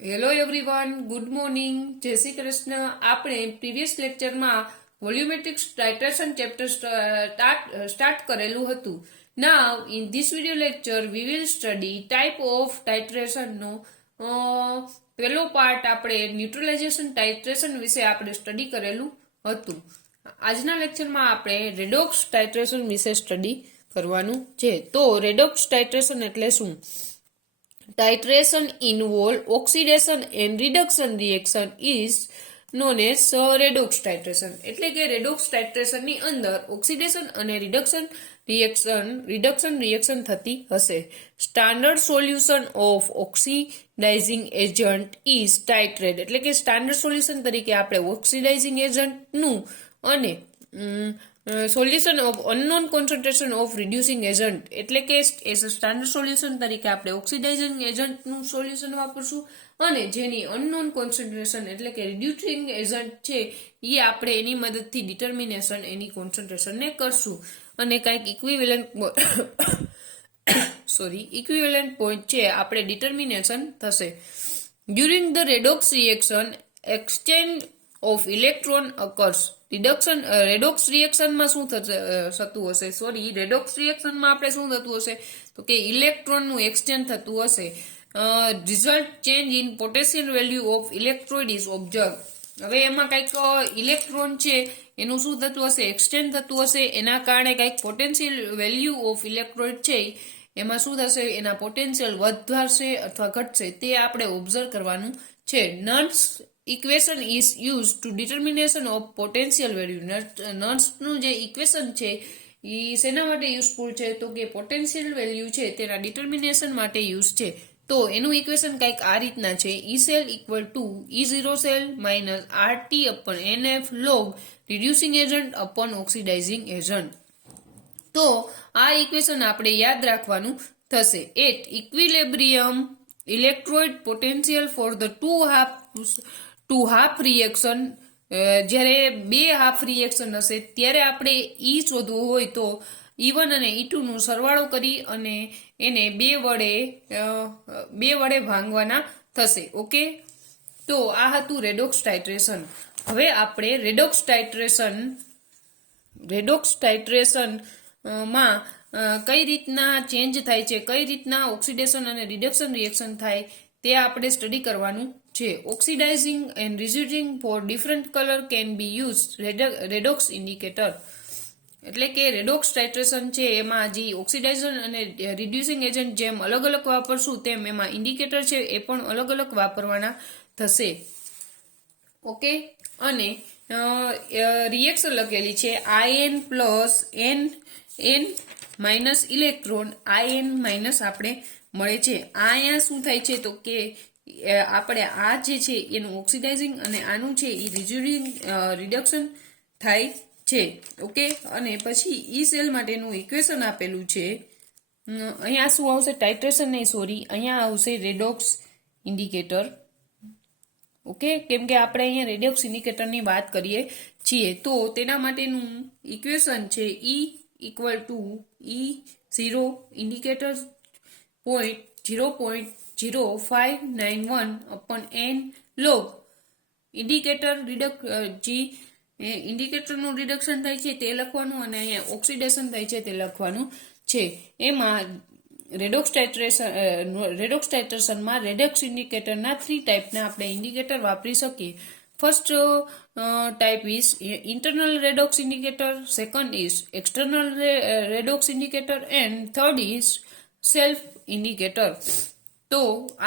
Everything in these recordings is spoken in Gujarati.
હેલો એવરીવન, ગુડ મોર્નિંગ, જય શ્રી કૃષ્ણ. આપણે પ્રીવિયસ લેક્ચરમાં વોલ્યુમેટ્રિક ટાઇટ્રેશન ચેપ્ટર સ્ટાર્ટ કરેલું હતું. Now in this video lecture we will study type of ટાઇટ્રેશનનો પહેલો પાર્ટ આપણે ન્યુટ્રલાઇઝેશન ટાઇટ્રેશન વિશે આપણે સ્ટડી કરેલું હતું. આજના લેક્ચરમાં આપણે રેડોક્સ ટાઇટ્રેશન વિશે સ્ટડી કરવાનું છે. તો રેડોક્સ ટાઇટ્રેશન એટલે શું? Titration involve oxidation and reduction reaction is known as redox titration. એટલે કે redox titration ની અંદર ઓક્સિડેશન અને રિડક્શન રિએક્શન થતી હશે. Standard solution of oxidising agent is titrate. એટલે કે સ્ટાન્ડર્ડ સોલ્યુશન તરીકે આપણે ઓક્સિડાઇઝિંગ એજન્ટનું અને solution of unknown concentration of reducing agent એટલે કે એઝ અ સ્ટાન્ડર્ડ સોલ્યુશન તરીકે આપણે ઓક્સિડાઇઝિંગ એજન્ટનું સોલ્યુશન વાપરશું અને જેની અનનોન કોન્સન્ટ્રેશન એટલે કે રિડ્યુસિંગ એજન્ટ છે એ આપણે એની મદદથી ડિટર્મિનેશન એની કોન્સન્ટ્રેશનને કરશું અને કંઈક ઇક્વિવેલન્ટ પોઈન્ટ છે આપણે ડિટર્મિનેશન થશે. During the redox reaction exchange of electron occurs. Redox રિએક્શનમાં શું થતું હશે? રેડોક્સ રિએક્શનમાં આપણે શું થતું હશે તો કે ઇલેક્ટ્રોનનું એક્સચેન્જ થતું હશે. Result change in potential value of electrode is observe. હવે એમાં કંઈક ઇલેક્ટ્રોન છે એનું શું થતું હશે? એક્સચેન્જ થતું હશે. એના કારણે કંઈક પોટેન્શિયલ વેલ્યુ ઓફ ઇલેક્ટ્રોઇડ છે એમાં શું થશે? એના પોટેન્શિયલ વધશે અથવા ઘટશે તે આપણે ઓબ્ઝર્વ કરવાનું છે. Nernst equation is use to determination of potential value. નર્સનું જે ઇક્વેશન છે એ શેના માટે યુઝફુલ છે તો કે પોટેન્શિયલ વેલ્યુ છે તેના ડિટર્મિનેશન માટે યુઝ છે. તો એનું ઇક્વેશન કંઈક આ રીતના છે: E cell equal to E0 cell minus RT upon NF log reducing agent upon oxidizing agent. તો આ ઇક્વેશન આપણે યાદ રાખવાનું થશે. At equilibrium electrode potential for the two half reaction. જ્યારે બે હાફ રિએક્શન હશે ત્યારે આપણે ઈ શોધવું હોય તો E1 અને E2 નું સરવાળો કરી અને એને બે વડે ભાંગવાના થશે. ઓકે, તો આ હતું રેડોક્સ ટાઇટ્રેશન. હવે આપણે રેડોક્સ ટાઇટ્રેશન માં કઈ રીતના ચેન્જ થાય છે, કઈ રીતના ઓક્સિડેશન અને રિડક્શન રિએક્શન થાય તે આપણે સ્ટડી કરવાનું છે. Oxidizing and reducing for different colour can be use redox indicator. એટલે કે રેડોક્સ ટાઇટ્રેશન છે એમાં જે ઓક્સિડાઇઝેશન અને રિડ્યુસિંગ એજન્ટ જેમ અલગ અલગ વાપરશું તેમ એમાં ઇન્ડિકેટર છે એ પણ અલગ અલગ વાપરવાના થશે. ઓકે, અને રિએક્શન લખેલી છે IN plus N minus electron IN minus આપણે મળે છે. અહીંયા શું થાય છે તો કે આપણે આ જે છે એનું ઓક્સિડાઇઝિંગ અને આનું છે એ રિડક્શન થાય છે. ઓકે, અને પછી ઈ સેલ માટેનું ઇક્વેશન આપેલું છે. અહીંયા શું આવશે? ટાઇટ્રેશન નહીં, અહીંયા આવશે રેડોક્સ ઇન્ડિકેટર. ઓકે, કેમ કે આપણે અહીંયા રેડોક્સ ઇન્ડિકેટરની વાત કરીએ છીએ તો તેના માટેનું ઇક્વેશન છે E equal to E0 indicator 0.0591 upon N log ઇન્ડિકેટરનું રિડક્શન થાય છે તે લખવાનું અને અહીંયા ઓક્સિડેશન થાય છે તે લખવાનું છે. એમાં રેડોક્સ ટાઇટ્રેશનમાં રેડોક્સ ઇન્ડિકેટરના 3 ટાઈપના આપણે ઇન્ડિકેટર વાપરી શકીએ. First type is internal redox indicator, second is external redox indicator and third is self indicator. તો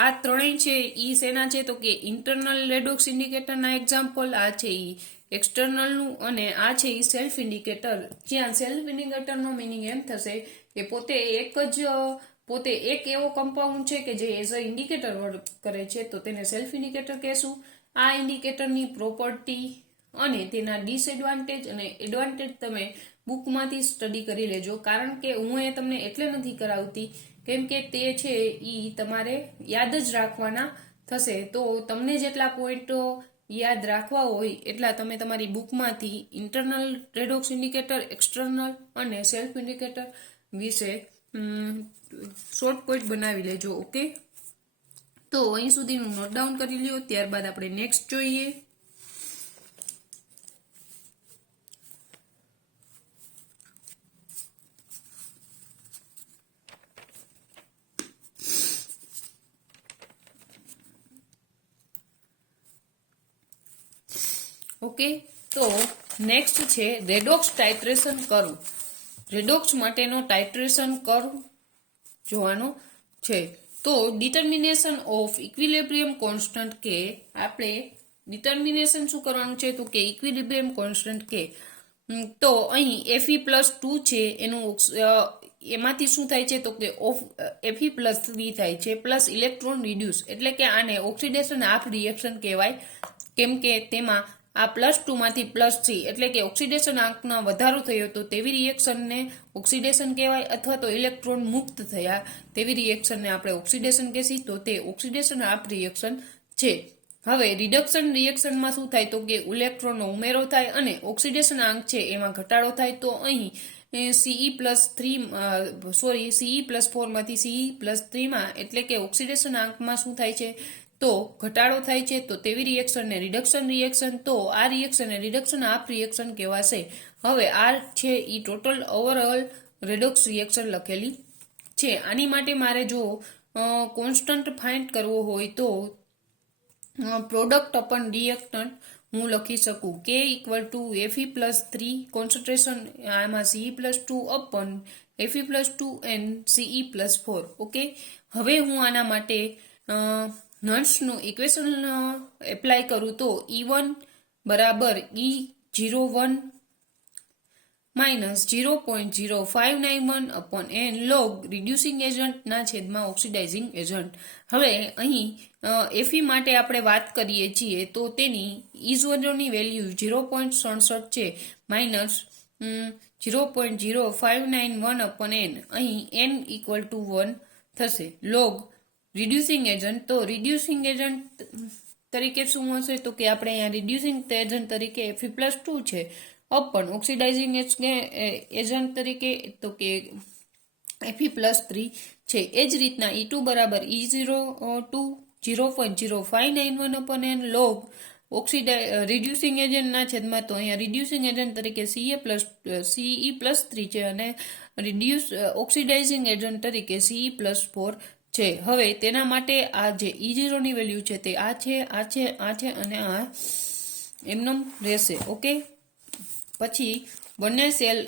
આ ત્રણેય છે ઈ શેના છે તો કે ઇન્ટરનલ રેડોક્સ ઇન્ડિકેટરના એક્ઝામ્પલ આ છે ઈ એક્સટર્નલનું અને આ છે ઈ સેલ્ફ ઇન્ડિકેટર. જ્યાં સેલ્ફ ઇન્ડિકેટરનો મિનિંગ એમ થશે કે પોતે એક એવો કમ્પાઉન્ડ છે કે જે એઝ અ ઇન્ડિકેટર વર્ક કરે છે તો તેને સેલ્ફ ઇન્ડિકેટર કહેશું. આ ઇન્ડિકેટરની પ્રોપર્ટી અને તેના ડિસએડવાન્ટેજ અને એડવાન્ટેજ તમે બુકમાંથી સ્ટડી કરી લેજો, કારણ કે હું એ તમને એટલે નથી કરાવતી કેમ કે તે છે એ તમારે યાદ જ રાખવાના થશે. તો તમને જેટલા પોઈન્ટ યાદ રાખવા હોય એટલા તમે તમારી બુકમાંથી ઇન્ટરનલ રેડોક્સ ઇન્ડિકેટર, એક્સટર્નલ અને સેલ્ફ ઇન્ડિકેટર વિશે શોર્ટ પોઈન્ટ બનાવી લેજો. ઓકે, તો અહીં સુધીનું નોટ ડાઉન કરી લ્યો. ત્યારબાદ આપણે નેક્સ્ટ જોઈએ. ઓકે, તો નેક્સ્ટ છે રેડોક્સ ટાઇટ્રેશન કર્વ. રેડોક્સ માટેનો ટાઇટ્રેશન કર્વ જોવાનો છે. તો ડિટર્મિનેશન ઓફ ઇક્વિલિબ્રિયમ કોન્સ્ટન્ટ કે આપણે ડિટર્મિનેશન શું કરવાનું છે તો કે ઇક્વિલિબ્રિયમ કોન્સ્ટન્ટ કે તો અહીં Fe+2 છે એનું એમાંથી શું થાય છે તો કે Fe+3 થાય છે પ્લસ ઇલેક્ટ્રોન રિડ્યુસ, એટલે કે આને ઓક્સિડેશન હાફ રિએક્શન કહેવાય, કેમ કે તેમાં આ +2 માંથી +3 એટલે કે ઓક્સિડેશન આંકમાં વધારો થયો તો તેવી રિએક્શનને ઓક્સિડેશન કહેવાય, અથવા તો ઇલેક્ટ્રોન મુક્ત થયા તેવી રિએક્શનને આપણે ઓક્સિડેશન કહેશી. તો તે ઓક્સિડેશન હાફ રિએક્શન છે. હવે રિડક્શન રિએક્શનમાં શું થાય તો કે ઇલેક્ટ્રોનનો ઉમેરો થાય અને ઓક્સિડેશન આંક છે એમાં ઘટાડો થાય. તો અહીં Ce+4 માંથી Ce+3 માં એટલે કે ઓક્સિડેશન આંકમાં શું થાય છે તો ઘટાડો થાય છે. તો તેવી રિએક્શનને રિડક્શન રિએક્શન, તો આ રિએક્શનને રિડક્શન હાફ રિએક્શન કહેવાશે. હવે આ છે ઈ ટોટલ ઓવરઓલ રેડોક્સ રિએક્શન લખેલી છે. આની માટે મારે જો કોન્સ્ટન્ટ ફાઇન્ડ કરવો હોય તો પ્રોડક્ટ અપન રિએક્ટન્ટ હું લખી શકું K = Fe+3 કોન્સન્ટ્રેશન આમાં Ce+2 અપન Fe+2 and Ce+4. Okay, હવે હું આના માટે નર્સનું ઇક્વેશન એપ્લાય કરું તો E1 બરાબર E01 minus 0.0591 upon n log reducing agent ના છેદમાં ઓક્સિડાઇઝિંગ એજન્ટ. હવે અહીં Fe માટે આપણે વાત કરીએ છીએ તો તેની E0 ની વેલ્યુ 0.67 છે માઇનસ 0.0591 અપોન n, અહીં n = 1 થશે. લોગ રિડ્યુસિંગ એજન્ટ, તો રિડ્યુસિંગ એજન્ટ તરીકે શું હશે તો કે આપણે અહીંયા રિડ્યુસિંગ એજન્ટ તરીકે Fe+2 છે અપન ઓક્સિડાઇઝિંગ એજન્ટ તરીકે તો કે Fe+3 છે. એ જ રીતના E2 બરાબર E02 0.0591 અપન n લોગ રિડ્યુસિંગ એજન્ટના છેદમાં, તો અહીંયા રિડ્યુસિંગ એજન્ટ તરીકે Ce+3 છે અને ઓક્સિડાઇઝિંગ એજન્ટ તરીકે Ce+4 છે. હવે તેના માટે આ જે E0 ની વેલ્યુ છે તે આ છે, આ છે, આ છે અને આ એમનેમ રહેશે. ઓકે, પછી બંને સેલ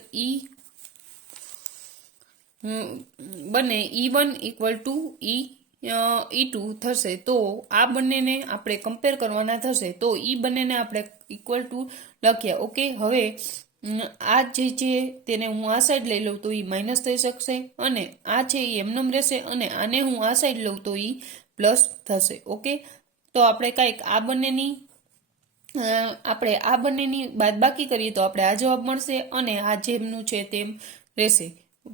બંને E1 = E2 થશે. તો આ બંનેને આપણે કમ્પેર કરવાના થશે. તો બંનેને આપણે ઇક્વલ ટુ લખ્યા. ઓકે, હવે આ જે છે તેને હું આ સાઈડ લઈ લઉં તો એ માઇનસ થઈ શકશે અને આ છે એ એમનેમ રહેશે અને આને હું આ સાઈડ લઉં તો એ પ્લસ થશે. ઓકે, તો આપણે કંઈક આ બંનેની બાદબાકી કરીએ તો આપણે આ જવાબ મળશે અને આ જેમનું છે તેમ રહેશે.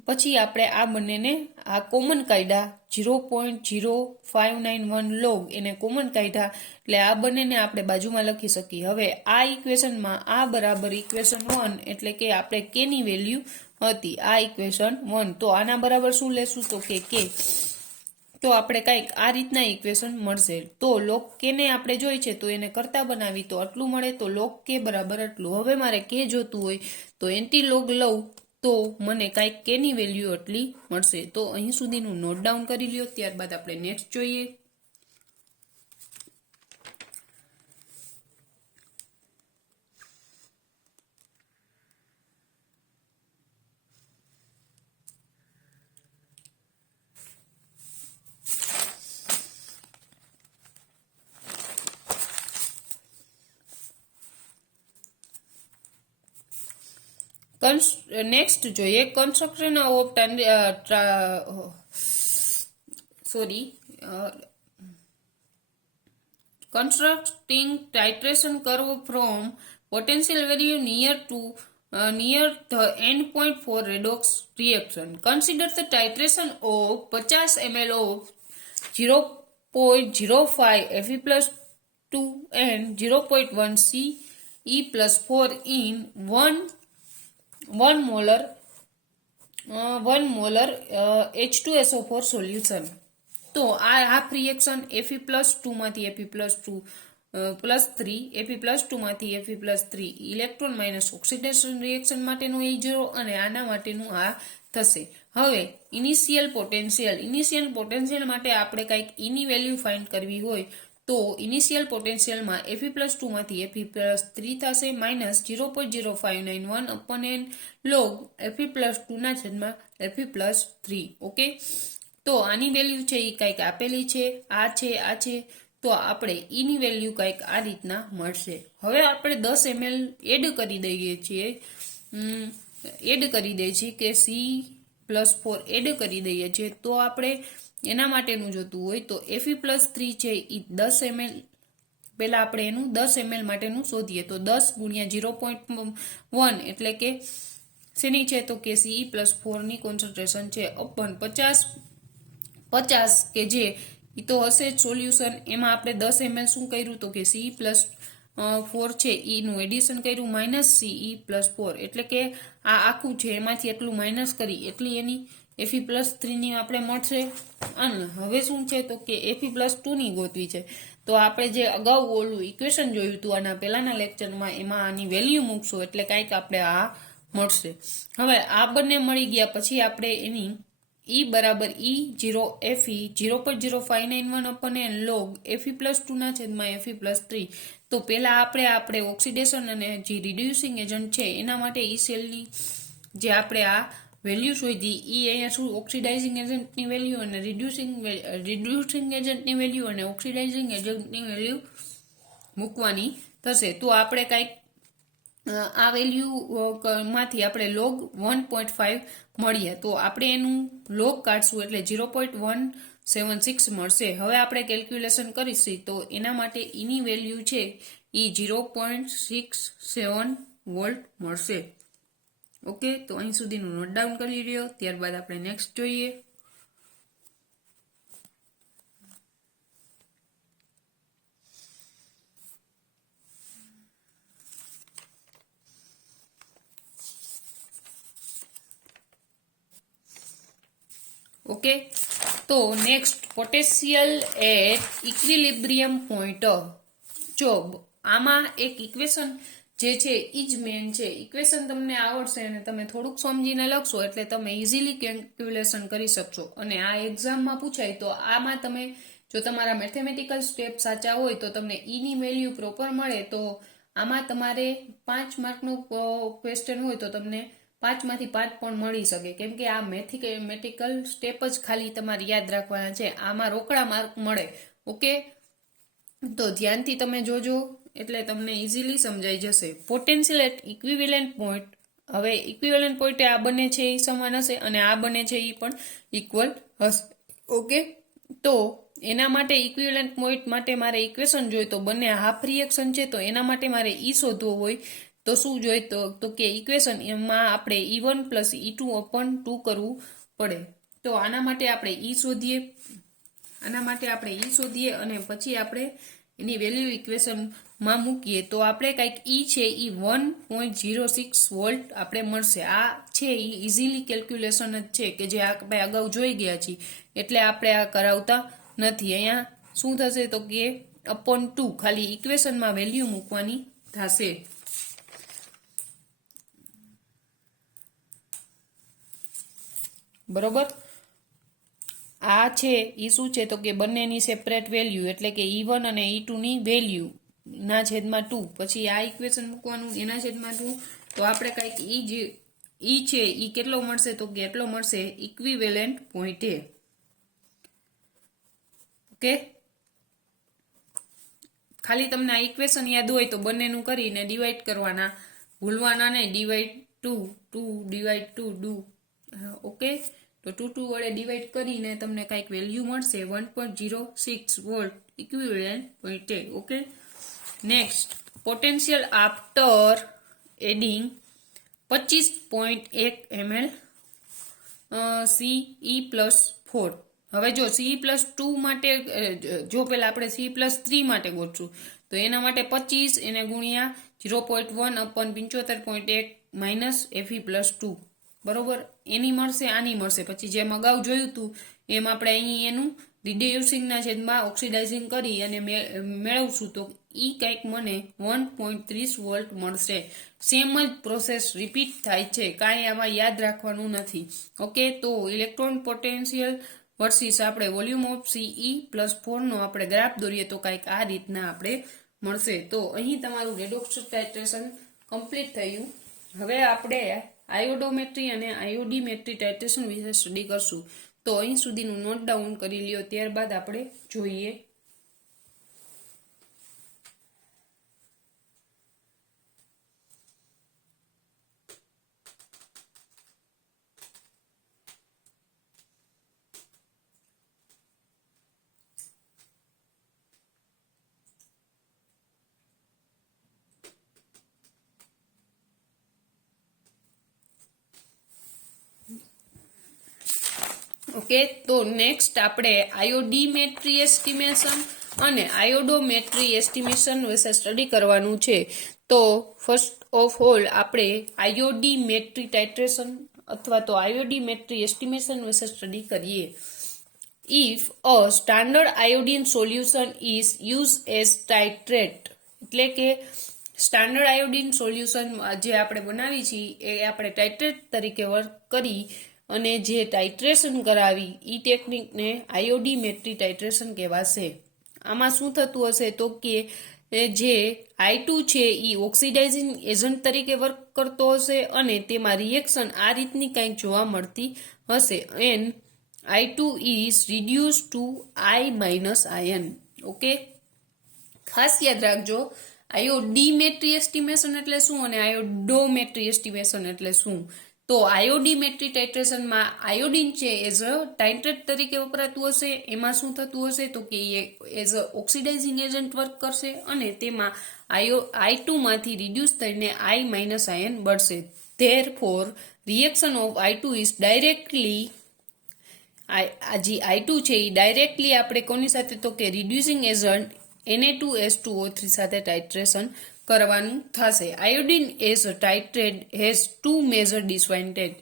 પછી આપણે આ બંનેને આ કોમન કાઢ્યા 0.0591 લોગ એને કોમન કાઢ્યા એટલે આ બંનેને આપણે બાજુમાં લખી શકીએ. હવે આ ઇક્વેશનમાં આ બરાબર ઇક્વેશન 1 એટલે કે આપણે k ની વેલ્યુ હતી આ ઇક્વેશન 1, તો આના બરાબર શું લેશું તો કે k. તો આપણે કંઈક આ રીતના ઇક્વેશન મળશે. તો log k ને આપણે જોઈ છે તો એને કરતા બનાવી તો આટલું મળે, તો log k બરાબર આટલું. હવે મારે k જોતું હોય તો એન્ટી લોગ લઉં તો મને કાંઈક k ની વેલ્યુ આટલી મળશે. તો અહીં સુધીનું નોટ ડાઉન કરી લ્યો. ત્યારબાદ આપણે નેક્સ્ટ જોઈએ. નેક્સ્ટ જોઈએ construction of constructing titration curve from potential value near the end point for redox reaction. Consider the titration of 50 ml of 0.05 Fe+2 and 0.1 Ce+4 in 1 molar H2SO4 solution. તો આ હાફ રિએક્શન Fe+2 માંથી Fe+2 +3 Fe+2 માંથી Fe+3 electron minus oxidation reaction માટેનું E0 અને આના માટેનું આ થશે. હવે ઇનિશિયલ પોટેન્શિયલ માટે આપણે કંઈક ની વેલ્યુ ફાઇન્ડ કરવી હોય તો ઇનિશિયલ પોટેન્શિયલમાં Fe+2 માંથી Fe+3 થશે minus 0.0591 upon n log Fe+2 ના છેદમાં Fe+3. ઓકે, તો આની વેલ્યુ છે એ કંઈક આપેલી છે, આ છે, તો આપણે ની વેલ્યુ કંઈક આ રીતના મળશે. હવે આપણે 10 ml એડ કરી દઈએ છીએ કે C+4 એડ કરી દઈએ છીએ તો આપણે એના માટેનું જોતું હોય તો Fe+3 છે એ 10 ml પહેલા આપણે એનું 10 ml માટેનું શોધીએ તો 10 ગુણ્યા 0.1 એટલે કે શેની છે તો કે Ce+4 ની કોન્સન્ટ્રેશન છે અપન 50 કે જે એ તો હશે જ સોલ્યુશન. એમાં આપણે 10 ml શું કર્યું તો કે Ce+4 છે એનું એડિશન કર્યું માઇનસ Ce+4 એટલે કે આ આખું છે એમાંથી એટલું માઇનસ કરી એટલી એની Fe+3 ની આપણે મળશે. અને હવે શું છે તો કે Fe+2 ની ગોતવી છે તો આપણે જે અગાઉ ઓલું ઇક્વેશન જોયું હતું આના પહેલાના લેક્ચરમાં એમાં આની વેલ્યુ મૂકશું એટલે કંઈક આપણે આ મળશે. હવે આ બંને મળી ગયા પછી આપણે એની E બરાબર E0 Fe 0.0591 upon n log Fe+2 ના છેદમાં Fe+3. તો પહેલા આપણે ઓક્સિડેશન અને જે રિડ્યુસિંગ એજન્ટ છે એના માટે E સેલની જે આપણે આ વેલ્યુ શોધી અહીંયા શું ઓક્સિડાઇઝિંગ એજન્ટની વેલ્યુ અને રિડ્યુસિંગ એજન્ટની વેલ્યુ અને ઓક્સિડાઇઝિંગ એજન્ટની વેલ્યુ મૂકવાની થશે. તો આપણે કંઈક આ વેલ્યુ માંથી આપણે log 1.5 મળીએ તો આપણે એનું log કાઢશું એટલે 0.176 મળશે. હવે આપણે કેલ્ક્યુલેશન કરીશું તો એના માટે ની વેલ્યુ છે એ 0.67 વોલ્ટ મળશે. ઓકે, તો અહીં સુધીનું નોટ ડાઉન કરી રહ્યો, ત્યારબાદ આપણે નેક્સ્ટ જોઈએ. ઓકે, તો next potential at equilibrium point. જો આમાં એક ઇક્વેશન જે છે એ જ મેન છે. ઇક્વેશન તમને આવડશે અને તમે થોડુંક સમજીને લખશો એટલે તમે ઇઝીલી કેલ્ક્યુલેશન કરી શકશો. અને આ એક્ઝામમાં પૂછાય તો આમાં તમે જો તમારા મેથેમેટિકલ સ્ટેપ સાચા હોય તો તમને ની વેલ્યુ પ્રોપર મળે તો આમાં તમારે 5 માર્કનું ક્વેશ્ચન હોય તો તમને 5 માંથી 5 પણ મળી શકે. કેમ કે આ મેથેમેટિકલ સ્ટેપ જ ખાલી તમારે યાદ રાખવાના છે, આમાં રોકડા માર્ક મળે. ઓકે, તો ધ્યાનથી તમે જોજો એટલે તમને ઇઝીલી સમજાઈ જશે. Potential at equivalent point. હવે ઇક્વિવેલન્ટ પોઈન્ટ આ બંને છે એ સમાન હશે અને આ બંને છે એ પણ ઇક્વલ હશે. ઓકે, તો એના માટે ઇક્વિવેલન્ટ પોઈન્ટ માટે મારે ઇક્વેશન જોઈએ તો બંને હાફ રિએક્શન છે તો એના માટે મારે શોધવો હોય તો શું જોઈએ તો કે ઇક્વેશન એમાં આપણે E1 + E2 upon 2 કરવું પડે. તો આના માટે આપણે શોધીએ અને પછી આપણે એની વેલ્યુ ઇક્વેશનમાં મૂકીએ તો આપણે કંઈક છે એ 1.06 વોલ્ટ આપણે મળશે. આ છે એ ઇઝીલી કેલ્ક્યુલેશન જ છે કે જે આપણે અગાઉ જોઈ ગયા છીએ એટલે આપણે આ કરાવતા નથી. અહીંયા શું થશે તો કે upon 2 ખાલી ઇક્વેશનમાં વેલ્યુ મૂકવાની થશે. બરોબર, આ છે એ શું છે તો કે બંનેની સેપરેટ વેલ્યુ એટલે કે E1 અને E2 ની વેલ્યુ ના છેદમાં 2 પછી આ ઇક્વેશન મૂકવાનું એના છેદમાં 2 તો આપણે કંઈક છે એ કેટલો મળશે તો કે એટલો મળશે ઇક્વિવેલન્ટ પોઈન્ટ. ઓકે, ખાલી તમને આ ઇક્વેશન યાદ હોય તો બંનેનું કરીને ડિવાઈડ કરવાના, ભૂલવાના નહીં. Divide 2 do. ઓકે, તો 2 વડે ડિવાઈડ કરીને તમને કંઈક વેલ્યુ મળશે 1.06 volt equivalent point. Okay, next potential after adding 25.1 ml Ce+4. હવે જો Ce+2 માટે જો પેલા આપણે Ce+3 માટે ગોતશું તો એના માટે 25 એને ગુણ્યા 0.1 upon 75.1 માઇનસ Fe+2 બરોબર એની મળશે આની મળશે. પછી જેમ અગાઉ જોયું હતું એમ આપણે અહીં એનું રિડ્યુસિંગના છેદમાં ઓક્સિડાઇઝિંગ કરી અને મેળવશું તો કંઈક મને 1.30 વોલ્ટ મળશે. સેમ જ પ્રોસેસ રિપીટ થાય છે, કાંઈ આમાં યાદ રાખવાનું નથી. ઓકે, તો ઇલેક્ટ્રોન પોટેન્શિયલ વર્સિસ આપણે વોલ્યુમ ઓફ Ce+4 નો આપણે ગ્રાફ દોરીએ તો કંઈક આ રીતના આપણે મળશે. તો અહીં તમારું રેડોક્સ ટાઇટ્રેશન કમ્પ્લીટ થયું. હવે આપણે આયોડોમેટ્રી અને આયોડીમેટ્રી ટાઇટ્રેશન વિશે સ્ટડી કરશું. તો અહીં સુધીનું નોટ ડાઉન કરી લ્યો, ત્યારબાદ આપણે જોઈએ. ઓકે, તો નેક્સ્ટ આપણે આયોડીમેટ્રી એસ્ટિમેશન અને આયોડોમેટ્રી એસ્ટિમેશન વિશે સ્ટડી કરવાનું છે. તો ફર્સ્ટ ઓફ ઓલ આપણે આયોડીમેટ્રી ટાઇટ્રેશન અથવા તો આયોડીમેટ્રી એસ્ટિમેશન વિશે સ્ટડી કરીએ. If a standard iodine solution is use as titrate, એટલે કે સ્ટાન્ડર્ડ આયોડીન સોલ્યુશન જે આપણે બનાવી છીએ એ આપણે ટાઇટ્રેટ તરીકે વર્ક કરી અને જે ટાઇટ્રેશન કરાવી એ ટેકનિકને આયોડીમેટ્રી ટાઇટ્રેશન કહેવાશે. આમાં શું થતું હશે તો કે જે I2 છે એ ઓક્સિડાઇઝિંગ એજન્ટ તરીકે વર્ક કરતો હશે અને તેમાં રિએક્શન આ રીતની કંઈક જોવા મળતી હશે. And I2 is reduce to I-ion. Okay, ખાસ યાદ રાખજો આયોડીમેટ્રી એસ્ટિમેશન એટલે શું અને આયોડોમેટ્રી એસ્ટિમેશન એટલે શું. તો આયોડીમેટ્રી ટાઇટ્રેશનમાં આયોડીન છે એઝ અ ટાઇટ્રેટ તરીકે વપરાતું હશે. એમાં શું થતું હશે તો કે એ as a oxidising agent work કરશે અને તેમાં I2 માંથી રિડ્યુસ થઈને I-ion બનશે. Therefore reaction of I2 is directly જે I2 છે એ ડાયરેક્ટલી આપણે કોની સાથે તો કે રિડ્યુસિંગ એજન્ટ Na2H2O3 સાથે ટાઇટ્રેશન કરવાનું થશે. Iodine as titrate has two major disadvantage.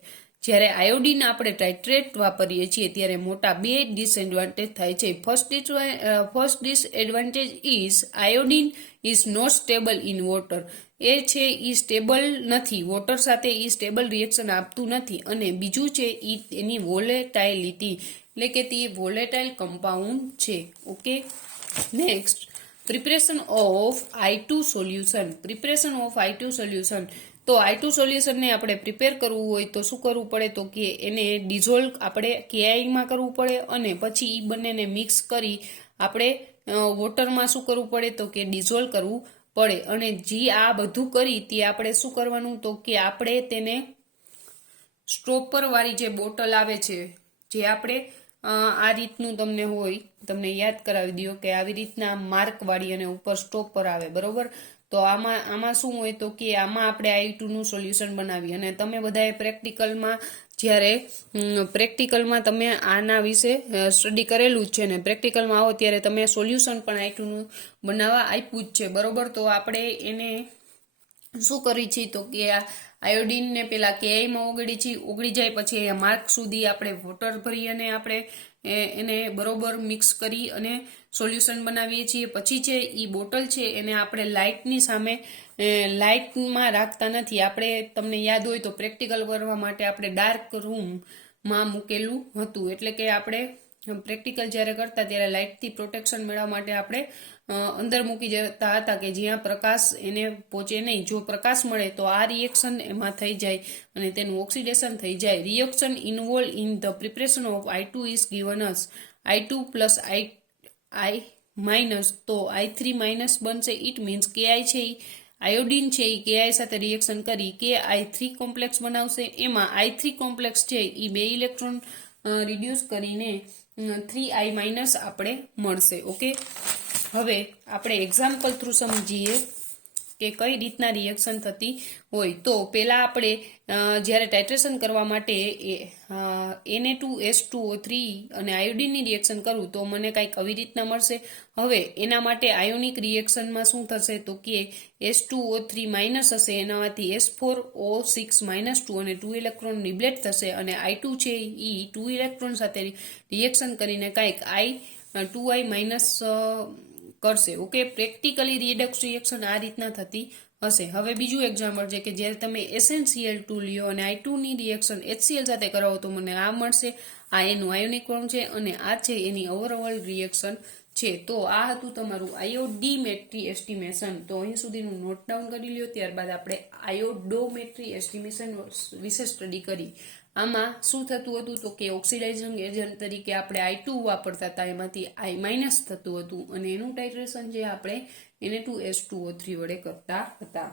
જ્યારે આયોડીન આપણે ટાઇટ્રેટ વાપરીએ છીએ ત્યારે મોટા બે ડિસએડવાન્ટેજ થાય છે. First disadvantage is iodine is not stable in water. એ છે એ સ્ટેબલ નથી, વોટર સાથે એ સ્ટેબલ રિએક્શન આપતું નથી. અને બીજું છે એની વોલેટાઇલિટી, એટલે કે તે વોલેટાઇલ કમ્પાઉન્ડ છે. Okay, next preparation of I2 solution. Preparation of I2 solution. તો I2 સોલ્યુશનને આપણે પ્રિપેર કરવું હોય તો શું કરવું પડે તો કે એને ડિઝોલ્વ આપણે KI માં કરવું પડે અને પછી એ બંનેને મિક્સ કરી આપણે વોટરમાં શું કરવું પડે તો કે ડિઝોલ્વ કરવું પડે. અને જે આ બધું કરી તે આપણે શું કરવાનું તો કે આપણે તેને સ્ટોપર વાળી જે બોટલ આવે છે, જે આપણે આ રીતનું તમને હોય, તમને યાદ કરાવી દો કે આવી રીતના માર્ક વાળી અને ઉપર સ્ટોપર આવે, બરોબર. તો આમાં શું હોય તો કે આમાં આપણે I2 નું સોલ્યુશન બનાવી અને તમે બધાએ પ્રેક્ટિકલમાં તમે આના વિશે સ્ટડી કરેલું જ છે ને પ્રેક્ટિકલમાં આવો ત્યારે તમે સોલ્યુશન પણ I2 નું બનાવવા આપ્યું જ છે, બરોબર. તો આપણે એને શું કરી છે તો કે આ આયોડીનને પેલા KI માં ઓગળી જાય પછી અહીંયા માર્ક સુધી આપણે વોટર ભરી અને આપણે એને બરોબર મિક્સ કરી અને સોલ્યુશન બનાવીએ છીએ. પછી છે એ બોટલ છે એને આપણે લાઇટની સામે લાઇટમાં રાખતા નથી. આપણે તમને યાદ હોય તો પ્રેક્ટિકલ કરવા માટે આપણે ડાર્ક રૂમમાં મૂકેલું હતું, એટલે કે આપણે પ્રેક્ટિકલ જ્યારે કરતા ત્યારે લાઇટથી પ્રોટેક્શન મેળવવા માટે આપણે અંદર મૂકી જતા હતા કે જ્યાં પ્રકાશ એને પહોંચે નહીં. જો પ્રકાશ મળે તો આ રિએક્શન એમાં થઈ જાય અને તેનું ઓક્સિડેશન થઈ જાય. Reaction involve in the preparation of I2 is given us I2 plus I minus, તો I3 માઇનસ બનશે. ઇટ મીન્સ KI છે આયોડીન છે એ KI સાથે રિએક્શન કરી KI3 કોમ્પ્લેક્સ બનાવશે. એમાં I3 કોમ્પ્લેક્સ છે એ 2 ઇલેક્ટ્રોન રિડ્યુસ કરીને 3I માઇનસ આપણે મળશે. ઓકે, હવે આપણે એક્ઝામ્પલ થ્રુ સમજીએ. કે કઈ રીતના રિએક્શન થતી હોય. તો પહેલા આપણે જ્યારે ટાઇટ્રેશન કરવા માટે Na2S2O3 અને આયોડિનની રિએક્શન કરું તો મને કંઈક આવી રીતના મળશે. હવે એના માટે આયોનિક રિએક્શનમાં શું થશે તો કે S2O3 માઇનસ હશે, એનામાંથી S4O6 માઇનસ 2 અને 2 ઇલેક્ટ્રોન લિબરેટ થશે અને I2 છે એ 2 ઇલેક્ટ્રોન સાથે રિએક્શન કરીને કંઈક I2I માઇનસ કરશે. ઓકે, પ્રેક્ટિકલી રિડક્સ રિએક્શન આ રીતના થતી હશે. હવે બીજું એક્ઝામ્પલ છે કે જ્યારે તમે SnCl2 લ્યો અને I2 ની રિએક્શન HCl સાથે કરાવો તો મને આ મળશે. આ એનું આયોનિક ફોર્મ છે અને આ છે એની ઓવરઓલ રિએક્શન છે. તો આ હતું તમારું આયોડીમેટ્રી એસ્ટિમેશન. તો અહીં સુધીનું નોટ ડાઉન કરી લ્યો, ત્યારબાદ આપણે આયોડોમેટ્રી એસ્ટિમેશન વિશે સ્ટડી કરી. આમાં શું થતું હતું તો કે ઓક્સિડાઇઝિંગ એજન્ટ તરીકે આપણે I2 વાપરતા હતા, એમાંથી I- થતું હતું અને એનું ટાઇટ્રેશન જે આપણે Na2S2O3 વડે કરતા હતા.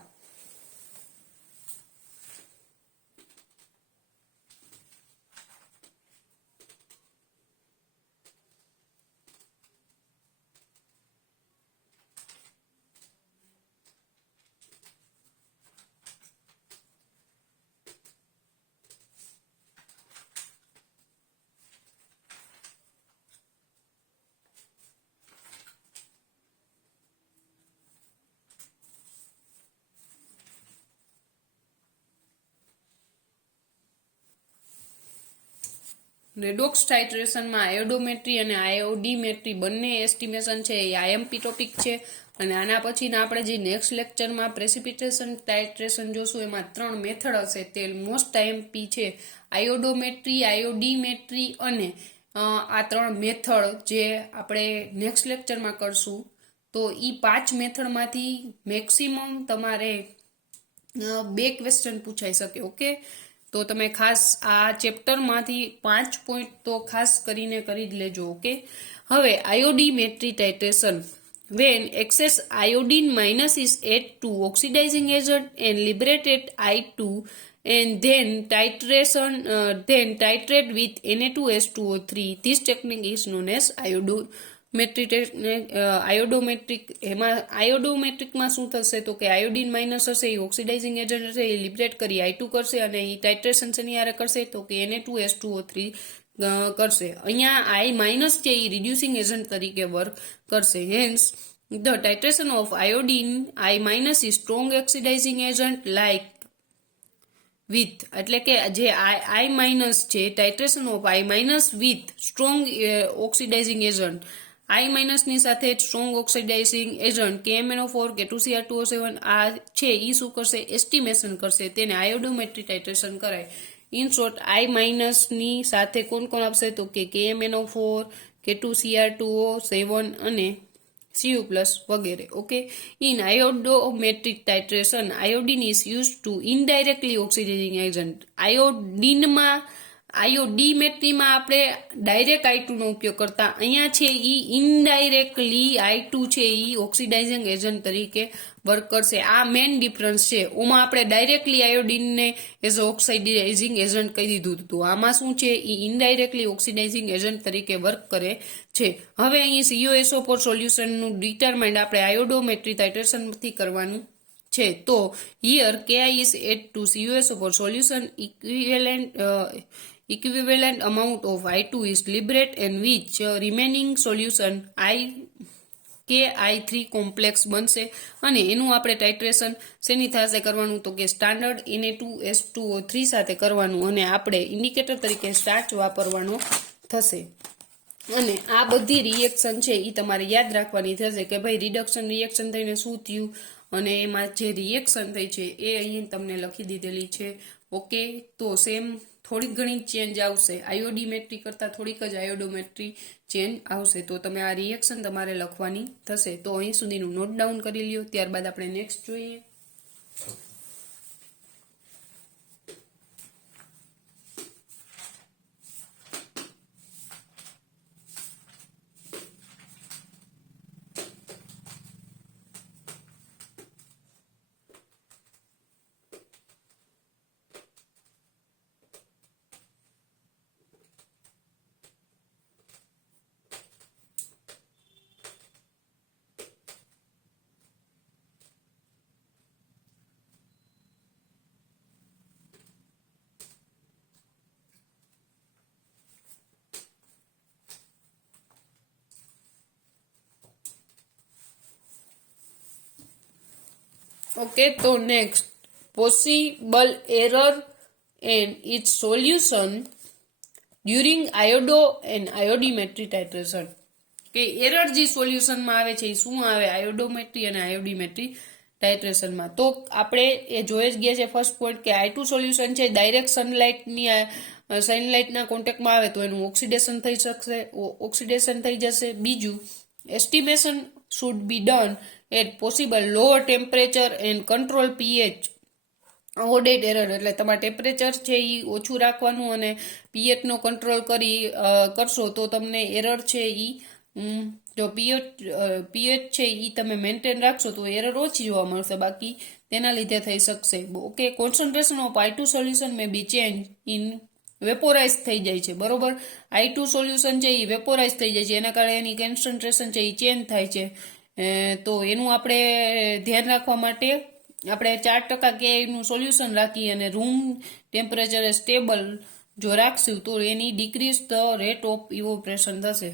રેડોક્સ ટાઇટ્રેશનમાં આયોડોમેટ્રી અને આયોડીમેટ્રી બંને એસ્ટિમેશન છે એ આઈએમપી ટોપિક છે. અને આના પછીના આપણે જે નેક્સ્ટ લેક્ચરમાં પ્રેસિપિટેશન ટાઇટ્રેશન જોશું એમાં 3 મેથડ હશે. તે મોસ્ટ આઈએમપી છે, આયોડોમેટ્રી, આયોડીમેટ્રી અને આ 3 મેથડ જે આપણે નેક્સ્ટ લેક્ચરમાં કરશું. તો એ 5 મેથડમાંથી મેક્સિમમ તમારે 2 ક્વેશ્ચન પૂછાઈ શકે. ઓકે, તો તમે ખાસ આ ચેપ્ટરમાંથી 5 પોઈન્ટ તો ખાસ કરીને કરી જ લેજો. ઓકે, હવે આયોડીમેટ્રી titration. When excess iodine minus is added to oxidizing agent and liberated I2 and then titrate with Na2S2O3. This technique is known as આયોડોમેટ્રિક. એમાં આયોડોમેટ્રિકમાં શું થશે તો કે આયોડિન માઇનસ હશે, એ ઓક્સિડાઇઝિંગ એજન્ટ હશે, એ લિબરેટ કરી I2 કરશે અને એ ટાઇટ્રેશન શેની હારે કરશે તો કે Na2S2O3 કરશે. અહીંયા I માઇનસ છે એ રિડ્યુસિંગ એજન્ટ તરીકે વર્ક કરશે. Hence the titration of iodine I minus is strong oxidizing agent like with, એટલે કે જે I માઇનસ છે, titration of I minus with strong oxidizing agent, I માઇનસની સાથે strong oxidizing agent KMnO4 K2Cr2O7 આ છે એ શું કરશે એસ્ટિમેશન કરશે, તેને આયોડોમેટ્રી ટાઇટ્રેશન કરાય. ઇન શોર્ટ I માઇનસની સાથે કોણ કોણ આપશે તો કે KMnO4 K2Cr2O7 અને Cu પ્લસ વગેરે. Okay, in iodometric titration iodine is use to indirectly oxidising agent. આયોડીમેટ્રીમાં આપણે ડાયરેક્ટ I2 નો ઉપયોગ કરતા, અહીંયા છે એ ઇનડાયરેક્ટલી I2 છે એ ઓક્સિડાઇઝિંગ એજન્ટ તરીકે વર્ક કરશે. આ મેઇન ડિફરન્સ છે. ઓમાં આપણે ડાયરેક્ટલી આયોડિનને એઝ ઓક્સિડાઇઝિંગ એજન્ટ કહી દીધું હતું, આમાં શું છે એ ઇનડાયરેક્ટલી ઓક્સિડાઇઝિંગ એજન્ટ તરીકે વર્ક કરે છે. હવે અહીં CuSO4 સોલ્યુશનનું ડિટરમાઇન્ડ આપણે આયોડોમેટ્રી ટાઇટ્રેશનથી કરવાનું છે. તો here Ki is added to CuSO4 solution, equivalent amount of I2 is liberated and which remaining solution KI3 complex બનશે અને એનું આપણે ટાઇટ્રેશન શેની સાથે કરવાનું તો કે સ્ટાન્ડર્ડ Na2S2O3 સાથે કરવાનું અને આપણે ઇન્ડિકેટર તરીકે સ્ટાર્ચ વાપરવાનો થશે. અને આ બધી રિએક્શન છે એ તમારે યાદ રાખવાની થશે કે ભાઈ રિડક્શન રિએક્શન થઈને શું થયું અને એમાં જે રિએક્શન થઈ છે એ અહીં તમને લખી દીધેલી છે. ઓકે, તો સેમ થોડીક ઘણી ચેન્જ આવશે, આયોડીમેટ્રી કરતાં થોડીક જ આયોડોમેટ્રી ચેન્જ આવશે. તો તમે આ રિએક્શન તમારે લખવાની થશે. તો અહીં સુધીનું નોટ ડાઉન કરી લ્યો, ત્યારબાદ આપણે નેક્સ્ટ જોઈએ. ઓકે, તો next possible error and its solution during iodo and iodimetry titration. કે એરર જે સોલ્યુશનમાં આવે છે એ શું આવે આયોડોમેટ્રી અને આયોડીમેટ્રી ટાઇટ્રેશનમાં. તો આપણે એ જોઈ જ ગયા છે ફર્સ્ટ પોઈન્ટ કે I2 સોલ્યુશન છે ડાયરેક્ટ સનલાઇટના કોન્ટેક્ટમાં આવે તો એનું ઓક્સિડેશન થઈ જશે. બીજું, estimation should be done at possible lower temperature and control pH. ઓડેટ એરર એટલે તમારે ટેમ્પરેચર છે એ ઓછું રાખવાનું અને pH નો કંટ્રોલ કરશો તો તમને એરર છે એ જો pH છે એ તમે મેન્ટેન રાખશો તો એરર ઓછી જોવા મળશે, બાકી તેના લીધે થઈ શકશે. Okay, concentration of I2 solution may be change in vaporise થઈ જાય છે, બરોબર. I2 સોલ્યુશન છે એ વેપોરાઇઝ થઈ જાય છે, એના કારણે એની કોન્સન્ટ્રેશન છે એ ચેન્જ થાય છે. તો એનું આપણે ધ્યાન રાખવા માટે આપણે 4% કે એનું સોલ્યુશન રાખી અને રૂમ ટેમ્પરેચરે સ્ટેબલ જો રાખશું તો એની decrease the rate of evaporation થશે.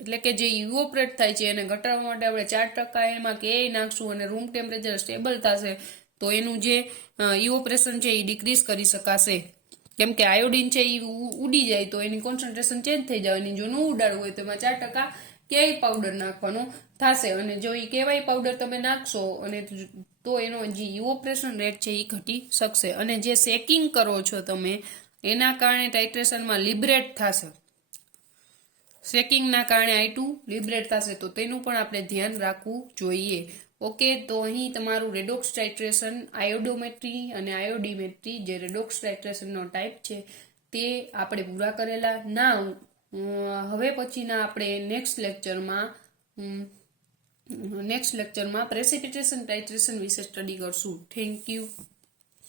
એટલે કે જે ઇવોપરેટ થાય છે એને ઘટાડવા માટે આપણે 4% એમાં કે નાખશું અને રૂમ ટેમ્પરેચર સ્ટેબલ થશે તો એનું જે ઇવોપરેશન છે એ ડિક્રીઝ કરી શકાશે. કેમ કે આયોડીન છે એ ઉડી જાય તો એની કોન્સન્ટ્રેશન ચેન્જ થઈ જવાની. જો ન ઉડાડવું હોય તો એમાં 4% કેવાય પાવડર નાખવાનો થશે અને જો એ કેવાય પાવડર તમે નાખશો અને તો એનો જે ઇવોપરેશન રેટ છે એ ઘટી શકશે. અને જે શેકિંગ કરો છો તમે એના કારણે ટાઇટ્રેશનમાં લિબરેટ થશે. શેકિંગના કારણે I2 લિબરેટ થશે તો તેનું પણ આપણે ધ્યાન રાખવું જોઈએ. ઓકે, તો અહીં તમારું રેડોક્સ ટાઇટ્રેશન, આયોડોમેટ્રી અને આયોડીમેટ્રી જે રેડોક્સ ટાઇટ્રેશનનો ટાઈપ છે તે આપણે પૂરા કરેલા. નાવ હવે પછીના આપણે નેક્સ્ટ લેક્ચરમાં પ્રેસિપિટેશન ટાઇટ્રેશન વિશે સ્ટડી કરશું. Thank you.